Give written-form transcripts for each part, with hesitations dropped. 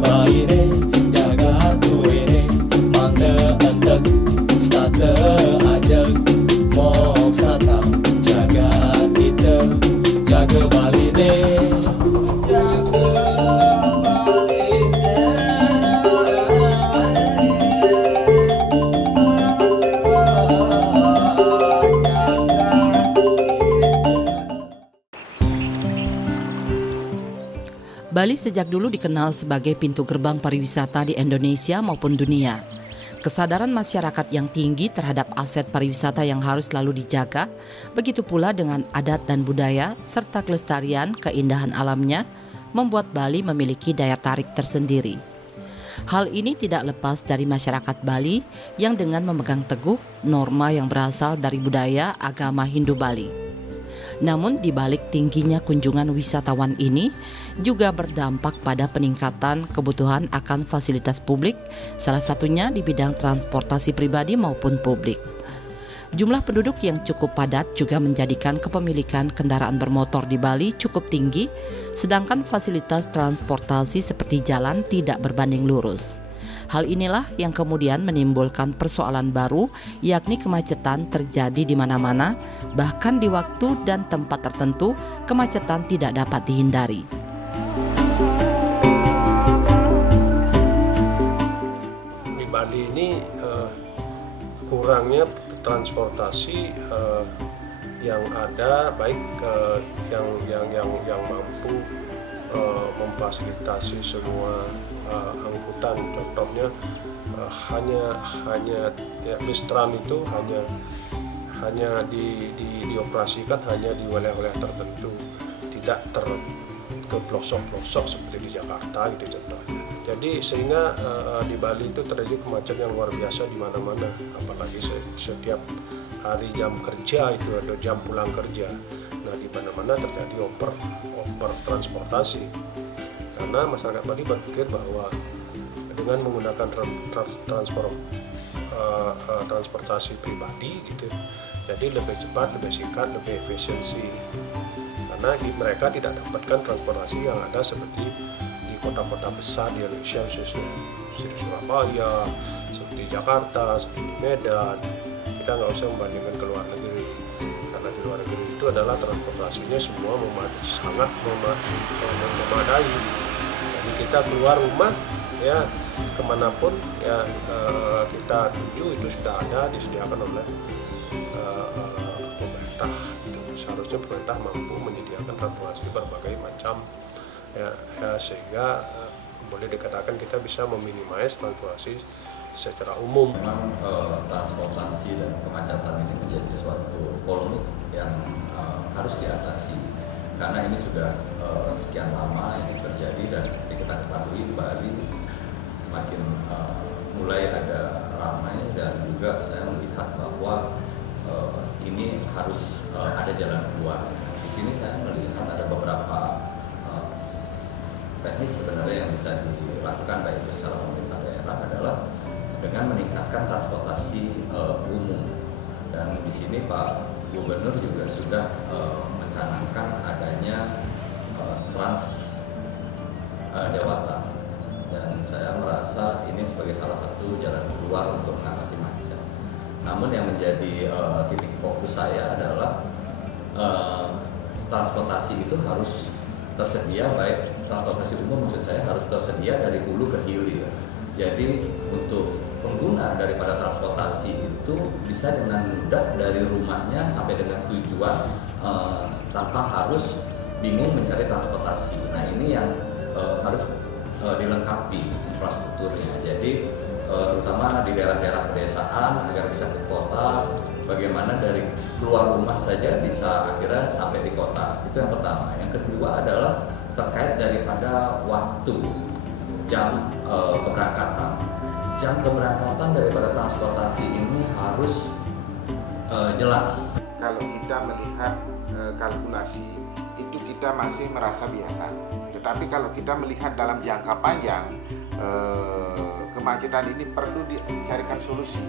baire jaga tuene mangga entek state ajak mok sata jaga kita jaga baline. Bali sejak dulu dikenal sebagai pintu gerbang pariwisata di Indonesia maupun dunia. Kesadaran masyarakat yang tinggi terhadap aset pariwisata yang harus selalu dijaga, begitu pula dengan adat dan budaya serta kelestarian keindahan alamnya, membuat Bali memiliki daya tarik tersendiri. Hal ini tidak lepas dari masyarakat Bali yang dengan memegang teguh norma yang berasal dari budaya agama Hindu Bali. Namun di balik tingginya kunjungan wisatawan ini juga berdampak pada peningkatan kebutuhan akan fasilitas publik, salah satunya di bidang transportasi pribadi maupun publik. Jumlah penduduk yang cukup padat juga menjadikan kepemilikan kendaraan bermotor di Bali cukup tinggi, sedangkan fasilitas transportasi seperti jalan tidak berbanding lurus. Hal inilah yang kemudian menimbulkan persoalan baru, yakni kemacetan terjadi di mana-mana, bahkan di waktu dan tempat tertentu kemacetan tidak dapat dihindari. Di Bali ini kurangnya transportasi yang ada, baik yang mampu memfasilitasi semua angkutan. Contohnya hanya ya, bus tram itu hanya dioperasikan hanya di wilayah-wilayah tertentu, tidak ke pelosok-pelosok seperti di Jakarta gitu contohnya. Jadi sehingga di Bali itu terjadi kemacetan yang luar biasa di mana-mana, apalagi setiap hari jam kerja itu ada jam pulang kerja. Nah, di mana-mana terjadi over transportasi. Karena masyarakat Bali berpikir bahwa dengan menggunakan transportasi pribadi gitu, jadi lebih cepat, lebih singkat, lebih efisiensi. Karena mereka tidak dapatkan transportasi yang ada seperti di kota-kota besar di Indonesia, khususnya seperti Surabaya, seperti Jakarta, seperti Medan. Kita nggak usah membandingkan ke luar negeri, karena di luar negeri itu adalah transportasinya semua sangat memadai. Jadi kita keluar rumah ya kemanapun ya kita tuju itu sudah ada disediakan oleh pemerintah. Seharusnya pemerintah mampu menyediakan transportasi berbagai macam ya sehingga boleh dikatakan kita bisa meminimais transportasi secara umum. Memang transportasi dan kemacetan ini menjadi suatu polemik yang harus diatasi karena ini sudah sekian lama ini terjadi, dan seperti kita ketahui Bali semakin mulai ada ramai, dan juga saya melihat bahwa ini harus ada jalan keluar. Di sini saya melihat ada beberapa teknis sebenarnya yang bisa dilakukan, baik itu secara pemerintah daerah, adalah dengan meningkatkan transportasi umum. Dan di sini Pak Gubernur juga sudah mencanangkan adanya Trans Dewata, dan saya merasa ini sebagai salah satu jalan keluar untuk mengatasi macet. Namun yang menjadi titik fokus saya adalah transportasi itu harus tersedia, baik transportasi umum maksud saya harus tersedia dari hulu ke hilir. Jadi untuk pengguna daripada transportasi itu bisa dengan mudah dari rumahnya sampai dengan tujuan tanpa harus bingung mencari transportasi. Nah, ini yang harus dilengkapi infrastrukturnya. Jadi terutama di daerah-daerah pedesaan agar bisa ke kota, bagaimana dari keluar rumah saja bisa akhirnya sampai di kota. Itu yang pertama. Yang kedua adalah terkait daripada waktu, jam keberangkatan. Jam keberangkatan daripada transportasi ini harus jelas. Kalau kita melihat kalkulasi itu kita masih merasa biasa. Tetapi kalau kita melihat dalam jangka panjang, kemacetan ini perlu dicarikan solusi.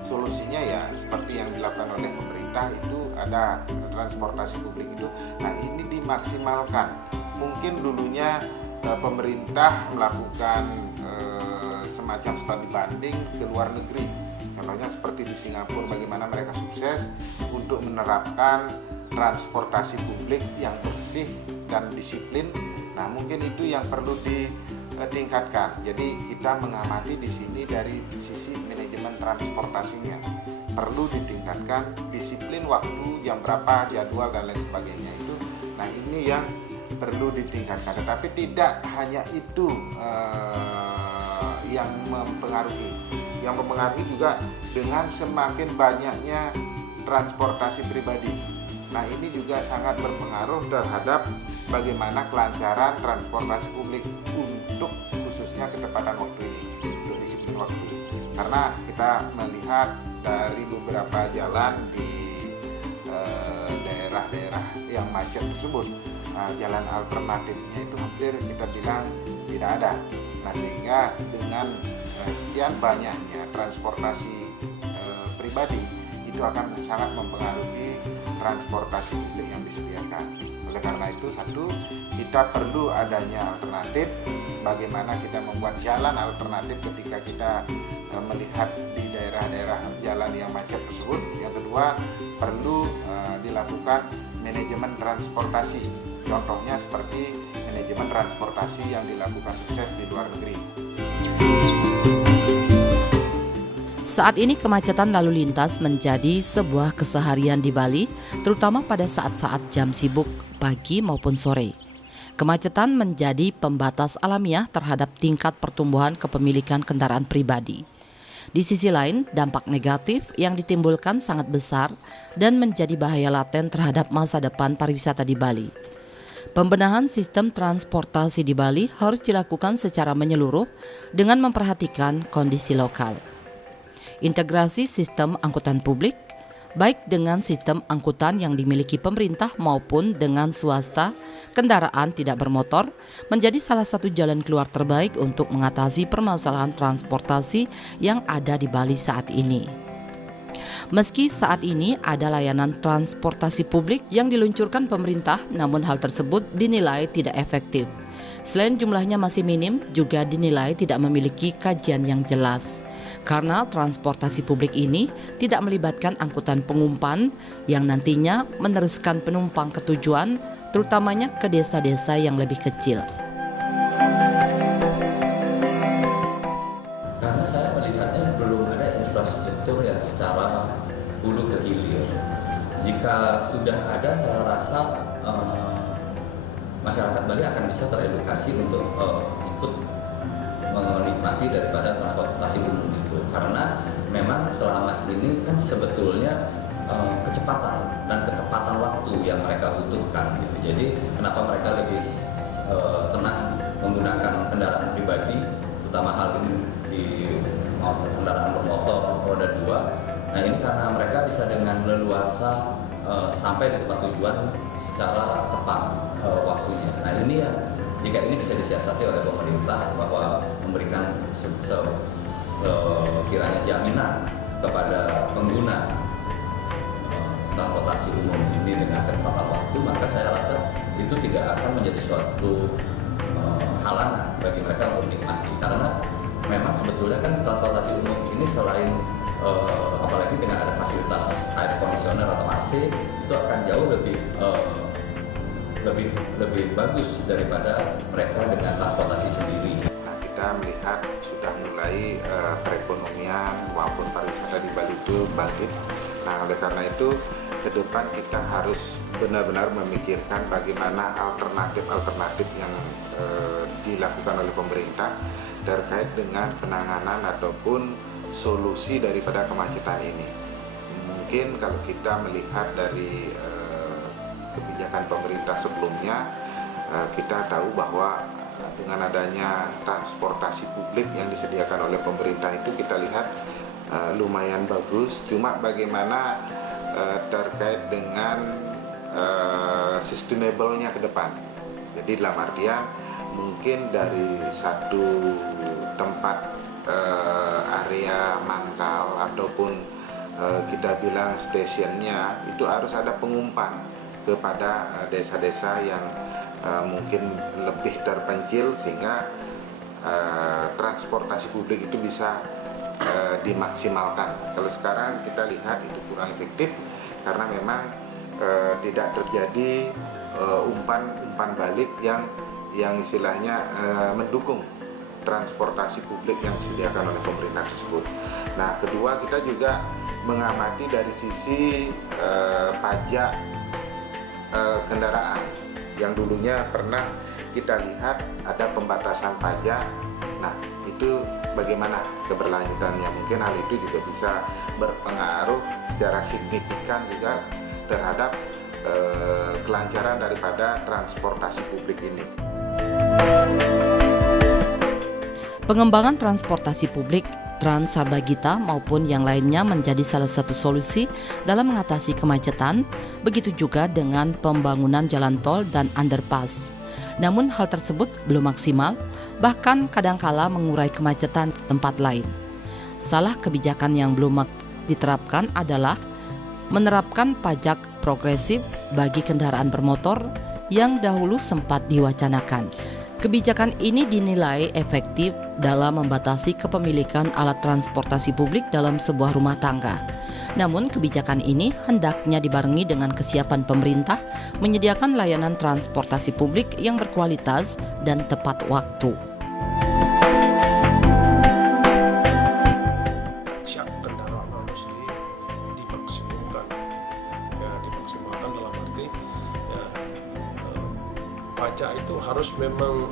Solusinya ya seperti yang dilakukan oleh pemerintah, itu ada transportasi publik itu. Nah, ini dimaksimalkan. Mungkin dulunya pemerintah melakukan semacam studi banding ke luar negeri. Contohnya seperti di Singapura, bagaimana mereka sukses untuk menerapkan transportasi publik yang bersih dan disiplin. Nah, mungkin itu yang perlu ditingkatkan. Jadi kita mengamati di sini dari sisi manajemen transportasinya. Perlu ditingkatkan disiplin waktu, jam berapa, jadwal dan lain sebagainya itu. Nah, ini yang perlu ditingkatkan. Tetapi tidak hanya itu yang mempengaruhi. Yang mempengaruhi juga dengan semakin banyaknya transportasi pribadi. Nah, ini juga sangat berpengaruh terhadap bagaimana kelancaran transportasi publik untuk khususnya ketepatan waktu ini, untuk disiplin waktu. Karena kita melihat dari beberapa jalan di daerah-daerah yang macet tersebut, jalan alternatifnya itu hampir kita bilang tidak ada. Nah, sehingga dengan sekian banyaknya transportasi pribadi itu akan sangat mempengaruhi transportasi publik yang disediakan. Oleh karena itu, satu, kita perlu adanya alternatif. Bagaimana kita membuat jalan alternatif ketika kita melihat di daerah-daerah jalan yang macet tersebut. Yang kedua, perlu dilakukan manajemen transportasi. Contohnya seperti manajemen transportasi yang dilakukan sukses di luar negeri. Saat ini kemacetan lalu lintas menjadi sebuah keseharian di Bali, terutama pada saat-saat jam sibuk pagi maupun sore. Kemacetan menjadi pembatas alamiah terhadap tingkat pertumbuhan kepemilikan kendaraan pribadi. Di sisi lain, dampak negatif yang ditimbulkan sangat besar dan menjadi bahaya laten terhadap masa depan pariwisata di Bali. Pembenahan sistem transportasi di Bali harus dilakukan secara menyeluruh dengan memperhatikan kondisi lokal. Integrasi sistem angkutan publik, baik dengan sistem angkutan yang dimiliki pemerintah maupun dengan swasta, kendaraan tidak bermotor, menjadi salah satu jalan keluar terbaik untuk mengatasi permasalahan transportasi yang ada di Bali saat ini. Meski saat ini ada layanan transportasi publik yang diluncurkan pemerintah, namun hal tersebut dinilai tidak efektif. Selain jumlahnya masih minim, juga dinilai tidak memiliki kajian yang jelas. Karena transportasi publik ini tidak melibatkan angkutan pengumpan yang nantinya meneruskan penumpang ke tujuan, terutamanya ke desa-desa yang lebih kecil. Karena saya melihatnya belum ada infrastruktur yang secara hulu ke hilir. Jika sudah ada, saya rasa masyarakat Bali akan bisa teredukasi untuk ikut menikmati daripada transportasi umum itu, karena memang selama ini kan sebetulnya kecepatan dan ketepatan waktu yang mereka butuhkan gitu. Jadi kenapa mereka lebih senang menggunakan kendaraan pribadi, terutama hal ini di kendaraan bermotor roda 2. Nah, ini karena mereka bisa dengan leluasa sampai di tempat tujuan secara tepat waktunya. Nah, ini ya, jika ini bisa disiasati oleh pemerintah bahwa memberikan kiranya jaminan kepada pengguna transportasi umum ini dengan ketepatan waktu, maka saya rasa itu tidak akan menjadi suatu halangan bagi mereka untuk menikmati. Karena memang sebetulnya kan transportasi umum ini selain apalagi dengan ada fasilitas air conditioner atau AC, itu akan jauh lebih bagus daripada mereka dengan transportasi sendiri. Nah, kita melihat sudah mulai perekonomian maupun pariwisata di Bali itu bangkit. Nah, oleh karena itu ke depan kita harus benar-benar memikirkan bagaimana alternatif yang dilakukan oleh pemerintah terkait dengan penanganan ataupun solusi daripada kemacetan ini. Mungkin kalau kita melihat dari kebijakan pemerintah sebelumnya, kita tahu bahwa dengan adanya transportasi publik yang disediakan oleh pemerintah itu kita lihat lumayan bagus. Cuma bagaimana terkait dengan sustainable-nya ke depan. Jadi dalam artian mungkin dari satu tempat area mangkal ataupun kita bilang stasiunnya itu harus ada pengumpan kepada desa-desa yang mungkin lebih terpencil sehingga transportasi publik itu bisa dimaksimalkan. Kalau sekarang kita lihat itu kurang efektif karena memang tidak terjadi umpan balik yang istilahnya mendukung transportasi publik yang disediakan oleh pemerintah tersebut. Nah, kedua kita juga mengamati dari sisi pajak kendaraan yang dulunya pernah kita lihat ada pembatasan pajak. Nah, itu bagaimana keberlanjutannya? Mungkin hal itu juga bisa berpengaruh secara signifikan juga terhadap kelancaran daripada transportasi publik ini. Pengembangan transportasi publik Trans Sarbagita maupun yang lainnya menjadi salah satu solusi dalam mengatasi kemacetan, begitu juga dengan pembangunan jalan tol dan underpass. Namun hal tersebut belum maksimal, bahkan kadangkala mengurai kemacetan di tempat lain. Salah kebijakan yang belum diterapkan adalah menerapkan pajak progresif bagi kendaraan bermotor yang dahulu sempat diwacanakan. Kebijakan ini dinilai efektif dalam membatasi kepemilikan alat transportasi publik dalam sebuah rumah tangga. Namun kebijakan ini hendaknya dibarengi dengan kesiapan pemerintah menyediakan layanan transportasi publik yang berkualitas dan tepat waktu. Siap kendaraan harus dimaksimalkan. Ya, dimaksimalkan dalam arti ya, pajak itu harus memang,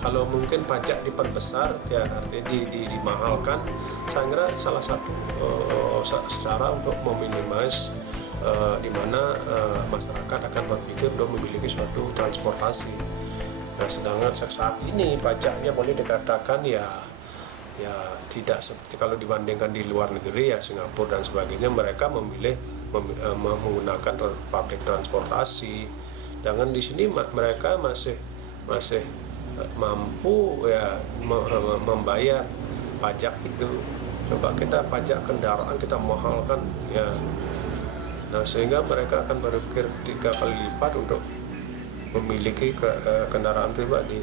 kalau mungkin pajak diperbesar ya artinya dimahalkan. Saya kira salah satu cara untuk meminimais di mana masyarakat akan berpikir untuk memiliki suatu transportasi. Nah, sedangkan saat ini pajaknya boleh dikatakan ya tidak seperti kalau dibandingkan di luar negeri ya Singapura dan sebagainya, mereka memilih menggunakan public transportasi. Jangan di sini mereka masih mampu ya membayar pajak itu. Coba kita pajak kendaraan kita mahalkan ya. Nah, sehingga mereka akan berpikir 3 kali lipat untuk memiliki kendaraan pribadi.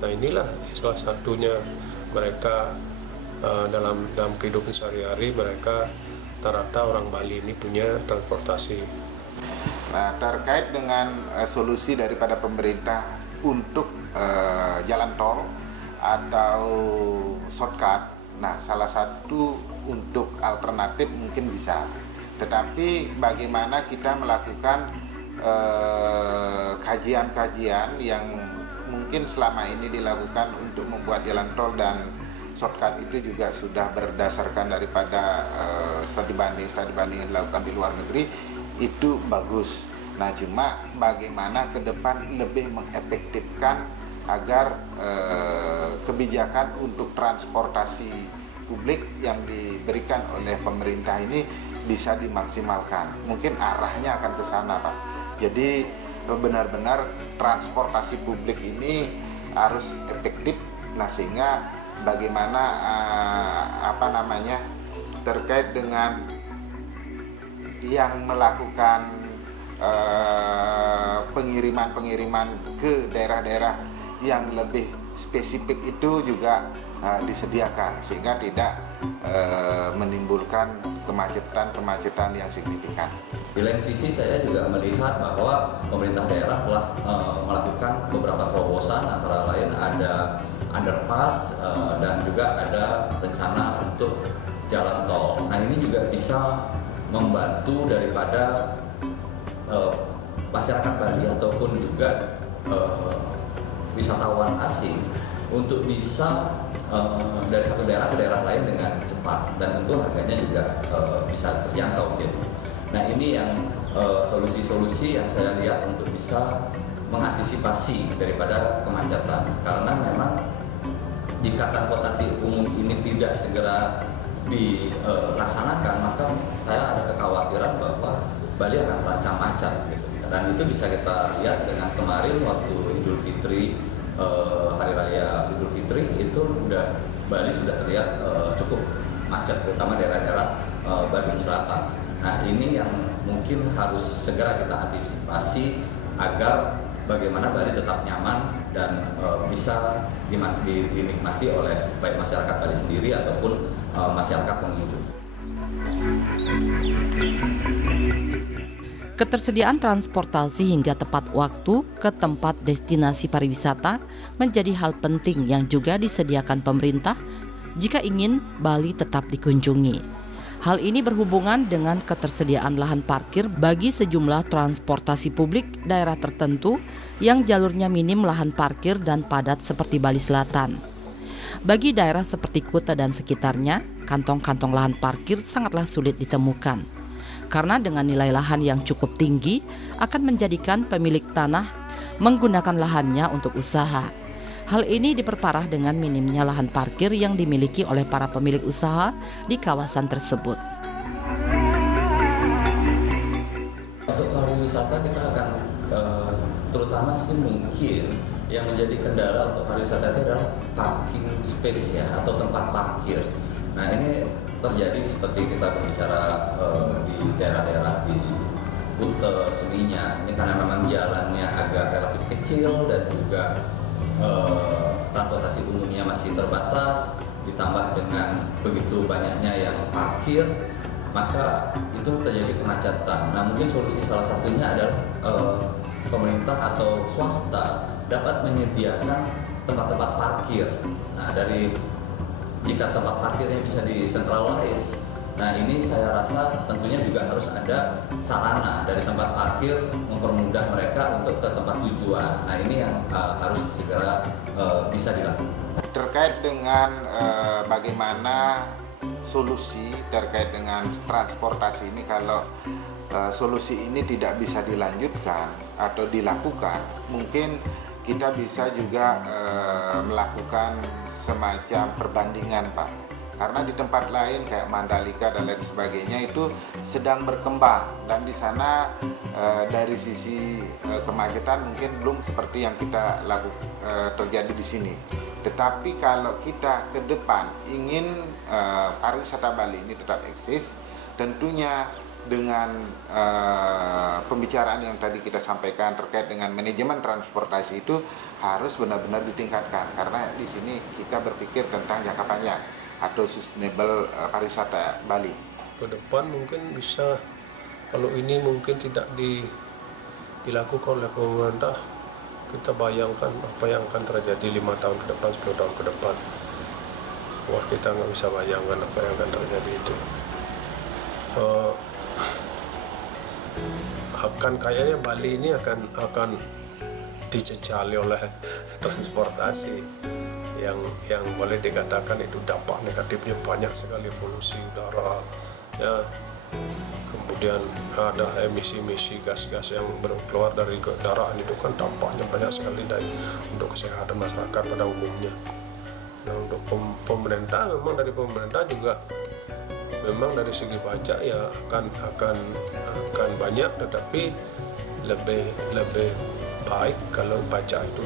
Nah, inilah salah satunya mereka dalam kehidupan sehari-hari mereka rata-rata orang Bali ini punya transportasi. Nah, terkait dengan solusi daripada pemerintah untuk jalan tol atau shortcut, nah salah satu untuk alternatif mungkin bisa. Tetapi bagaimana kita melakukan kajian-kajian yang mungkin selama ini dilakukan untuk membuat jalan tol dan shortcut itu juga sudah berdasarkan daripada studi banding yang dilakukan di luar negeri, itu bagus. Nah, cuma bagaimana ke depan lebih mengefektifkan agar kebijakan untuk transportasi publik yang diberikan oleh pemerintah ini bisa dimaksimalkan. Mungkin arahnya akan ke sana, Pak. Jadi benar-benar transportasi publik ini harus efektif. Nah, sehingga bagaimana terkait dengan yang melakukan pengiriman ke daerah-daerah yang lebih spesifik itu juga disediakan sehingga tidak menimbulkan kemacetan yang signifikan. Di lain sisi saya juga melihat bahwa pemerintah daerah telah melakukan beberapa terobosan, antara lain ada underpass dan juga ada rencana untuk jalan tol. Nah, ini juga bisa membantu daripada masyarakat Bali ataupun juga wisatawan asing untuk bisa dari satu daerah ke daerah lain dengan cepat dan tentu harganya juga bisa terjangkau gitu. Nah, ini yang solusi-solusi yang saya lihat untuk bisa mengantisipasi daripada kemacetan, karena memang jika transportasi umum ini tidak segera dilaksanakan, maka saya ada kekhawatiran bahwa Bali akan terancam macet gitu. Dan itu bisa kita lihat dengan kemarin waktu Idul Fitri, Hari Raya Idul Fitri itu Bali sudah terlihat cukup macet, terutama daerah-daerah Bandung Selatan. Nah, ini yang mungkin harus segera kita antisipasi agar bagaimana Bali tetap nyaman dan bisa dinikmati oleh baik masyarakat Bali sendiri ataupun masyarakat pengunjung. Ketersediaan transportasi hingga tepat waktu ke tempat destinasi pariwisata menjadi hal penting yang juga disediakan pemerintah jika ingin Bali tetap dikunjungi. Hal ini berhubungan dengan ketersediaan lahan parkir bagi sejumlah transportasi publik daerah tertentu yang jalurnya minim lahan parkir dan padat seperti Bali Selatan. Bagi daerah seperti Kuta dan sekitarnya, kantong-kantong lahan parkir sangatlah sulit ditemukan. Karena dengan nilai lahan yang cukup tinggi akan menjadikan pemilik tanah menggunakan lahannya untuk usaha. Hal ini diperparah dengan minimnya lahan parkir yang dimiliki oleh para pemilik usaha di kawasan tersebut. Untuk pariwisata kita akan terutama sih mungkin yang menjadi kendala untuk pariwisata itu adalah parking space ya, atau tempat parkir. Nah ini terjadi seperti kita berbicara di daerah-daerah di Kuta, Seminyak. Ini karena memang jalannya agak relatif kecil dan juga transportasi umumnya masih terbatas, ditambah dengan begitu banyaknya yang parkir, maka itu terjadi kemacetan. Nah mungkin solusi salah satunya adalah pemerintah atau swasta dapat menyediakan tempat-tempat parkir. Nah jika tempat parkirnya bisa decentralize, nah ini saya rasa tentunya juga harus ada sarana dari tempat parkir mempermudah mereka untuk ke tempat tujuan. Nah ini yang harus segera bisa dilakukan. Terkait dengan bagaimana solusi terkait dengan transportasi ini, kalau solusi ini tidak bisa dilanjutkan atau dilakukan, mungkin kita bisa juga melakukan semacam perbandingan, Pak. Karena di tempat lain kayak Mandalika dan lain sebagainya itu sedang berkembang, dan di sana dari sisi kemacetan mungkin belum seperti yang kita terjadi di sini. Tetapi kalau kita ke depan ingin pariwisata Bali ini tetap eksis, tentunya dengan pembicaraan yang tadi kita sampaikan terkait dengan manajemen transportasi itu harus benar-benar ditingkatkan, karena di sini kita berpikir tentang jangka panjang atau sustainable pariwisata Bali. Ke depan mungkin bisa, kalau ini mungkin tidak dilakukan oleh pemerintah, kita bayangkan apa yang akan terjadi 5 tahun ke depan, 10 tahun ke depan. Wah, kita nggak bisa bayangkan apa yang akan terjadi itu. Akan kayaknya Bali ini akan dijejali oleh transportasi yang boleh dikatakan itu dampak negatifnya banyak sekali, polusi udara ya, kemudian ada emisi gas-gas yang keluar dari kendaraan, itu kan dampaknya banyak sekali untuk kesehatan masyarakat pada umumnya. Nah untuk pemerintah, memang dari pemerintah juga memang dari segi pajak ya akan banyak, tetapi lebih baik kalau pajak itu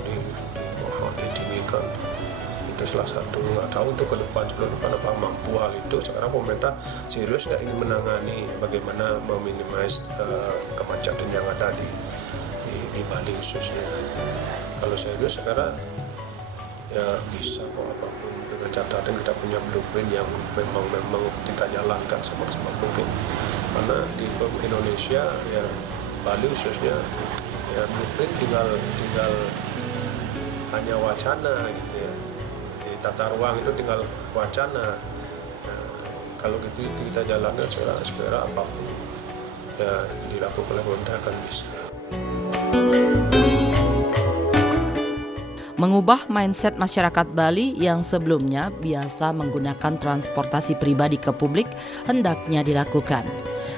ditinggikan. Itu salah satu, nggak tahu untuk ke depan apa mampu hal itu. Sekarang pemerintah serius nggak ingin menangani bagaimana meminimais kemacetan yang ada di Bali khususnya. Kalau serius sekarang ya bisa kok, apapun dengan catatan kita punya blueprint yang memang kita jalankan semaksimal mungkin. Karena di Indonesia ya Bali khususnya ya blueprint tinggal hanya wacana gitu ya. Jadi tata ruang itu tinggal wacana. Nah, kalau gitu kita jalankan segera apapun ya dilakukan oleh pemerintah akan bisa. Mengubah mindset masyarakat Bali yang sebelumnya biasa menggunakan transportasi pribadi ke publik hendaknya dilakukan.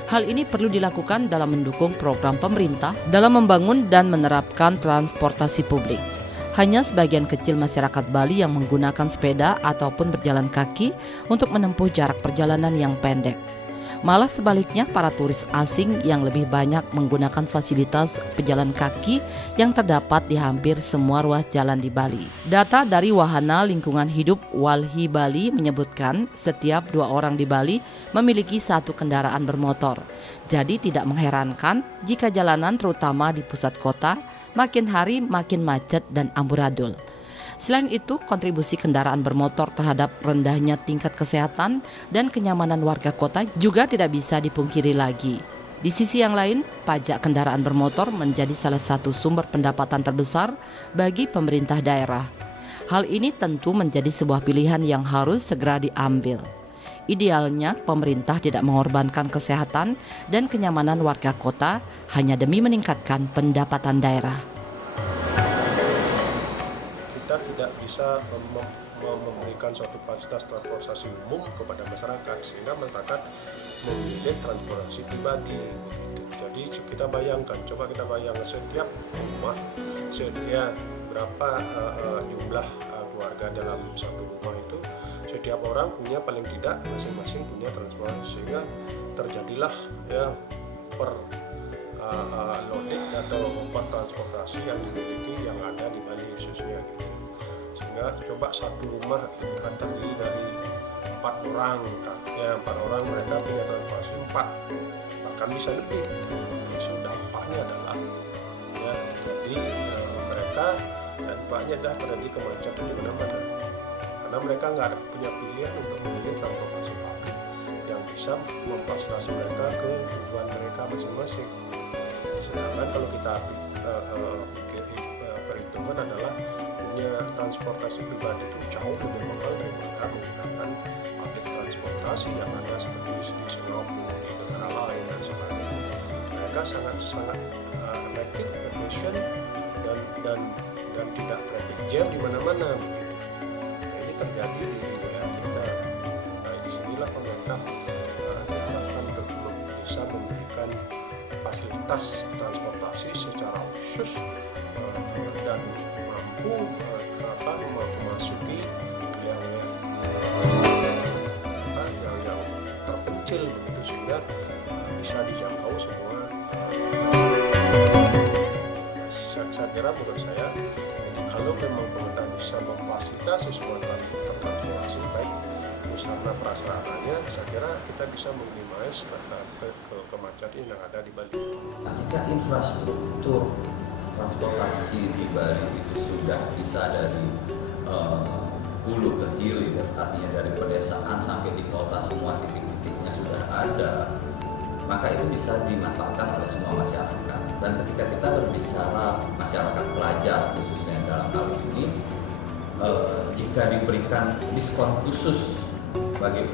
Hal ini perlu dilakukan dalam mendukung program pemerintah dalam membangun dan menerapkan transportasi publik. Hanya sebagian kecil masyarakat Bali yang menggunakan sepeda ataupun berjalan kaki untuk menempuh jarak perjalanan yang pendek. Malah sebaliknya, para turis asing yang lebih banyak menggunakan fasilitas pejalan kaki yang terdapat di hampir semua ruas jalan di Bali. Data dari Wahana Lingkungan Hidup Walhi Bali menyebutkan setiap 2 orang di Bali memiliki 1 kendaraan bermotor. Jadi tidak mengherankan jika jalanan terutama di pusat kota makin hari makin macet dan amburadul. Selain itu, kontribusi kendaraan bermotor terhadap rendahnya tingkat kesehatan dan kenyamanan warga kota juga tidak bisa dipungkiri lagi. Di sisi yang lain, pajak kendaraan bermotor menjadi salah satu sumber pendapatan terbesar bagi pemerintah daerah. Hal ini tentu menjadi sebuah pilihan yang harus segera diambil. Idealnya, pemerintah tidak mengorbankan kesehatan dan kenyamanan warga kota hanya demi meningkatkan pendapatan daerah. Kita tidak bisa memberikan suatu fasilitas transportasi umum kepada masyarakat sehingga masyarakat memilih transportasi pribadi. Jadi kita bayangkan, coba kita bayangkan setiap rumah, berapa jumlah keluarga dalam satu rumah itu, setiap orang punya paling tidak masing-masing punya transportasi sehingga terjadilah loading atau transportasi yang dimiliki yang ada di Bali khususnya gitu. Sehingga coba satu rumah itu kan terdiri dari 4 orang kan. Ya 4 orang mereka punya transportasi 4 bahkan bisa lebih. Jadi dampaknya adalah jadi mereka dampaknya adalah terjadi kemacetan di mana-mana. Karena mereka nggak ada punya pilihan untuk memilih transportasi publik yang bisa memfasilitasi mereka ke tujuan mereka masing-masing. Sedangkan kalau kita perhitungan adalah punya transportasi pribadi itu jauh lebih mahal daripada menggunakan public transportasi yang ada seperti di Singapura, di negara lain dan sebagainya. Mereka sangat efektif, efisien dan tidak traffic jam di mana-mana begitu. Ini terjadi di wilayah kita. Nah, disinilah pemerintah diharapkan untuk bisa memberikan fasilitas transportasi secara khusus dan mampu memasuki wilayah yang terpencil begitu sehingga bisa dijangkau semua. Saya kira menurut saya kalau memang pemerintah bisa memfasilitasi semua transportasi baik sarana prasarananya, saya kira kita bisa minimize kemacetan yang ada di Bali. Jika infrastruktur transportasi di Bali itu sudah bisa dari hulu ke hilir, artinya dari pedesaan sampai di kota semua titik-titiknya sudah ada, maka itu bisa dimanfaatkan oleh semua masyarakat. Dan ketika kita berbicara masyarakat pelajar khususnya dalam hal ini, jika diberikan diskon khusus bagi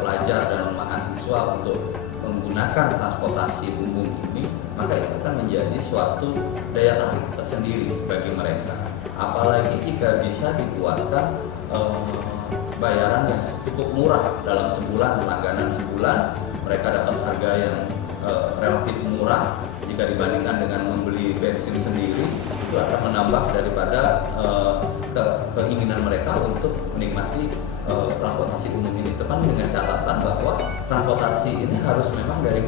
pelajar dan mahasiswa untuk menggunakan transportasi umum ini, maka itu akan menjadi suatu daya tarik tersendiri bagi mereka. Apalagi jika bisa dibuatkan bayaran yang cukup murah dalam sebulan, langganan sebulan, mereka dapat harga yang relatif murah jika dibandingkan dengan membeli bensin sendiri. Itu akan menambah daripada keinginan mereka untuk menikmati transportasi umum ini, teman dengan catatan bahwa transportasi ini harus memang dari